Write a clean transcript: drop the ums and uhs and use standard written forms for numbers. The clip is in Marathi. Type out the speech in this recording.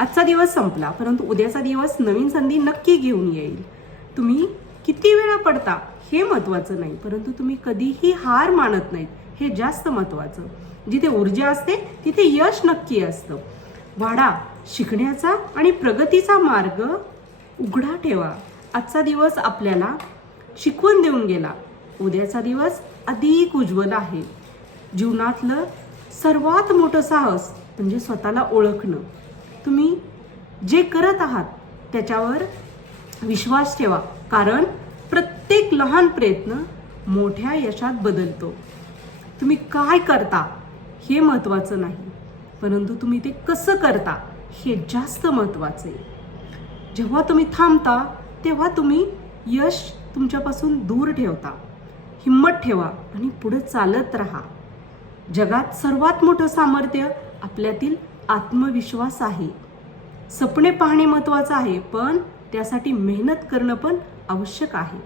आजचा दिवस संपला, परंतु उद्याचा दिवस नवीन संधी नक्की घेऊन येईल. तुम्ही किती वेळा पडता हे महत्त्वाचं नाही, परंतु तुम्ही कधीही हार मानत नाहीत हे जास्त महत्त्वाचं. जिथे ऊर्जा असते तिथे यश नक्की असतं. वाढा शिकण्याचा आणि प्रगतीचा मार्ग उघडा ठेवा. आजचा दिवस आपल्याला शिकवण देऊन गेला, उद्याचा दिवस अधिक उज्ज्वल आहे. जीवनातलं सर्वात मोठं साहस म्हणजे स्वतःला ओळखणं. तुम्ही जे करत आहात त्याच्यावर विश्वास ठेवा, कारण प्रत्येक लहान प्रयत्न मोठ्या यशात बदलतो. तुम्ही काय करता हे महत्त्वाचं नाही, परंतु तुम्ही ते कसं करता हे जास्त महत्त्वाचं आहे. जेव्हा तुम्ही थांबता तेव्हा तुम्ही यश तुमच्यापासून दूर ठेवता. हिम्मत ठेवा आणि पुढे चालत राहा. जगात सर्वात मोठं सामर्थ्य आपल्यातील आत्मविश्वास आहे. स्वप्ने पाहणे महत्त्वाचं आहे, पण त्यासाठी मेहनत करणं पण आवश्यक आहे.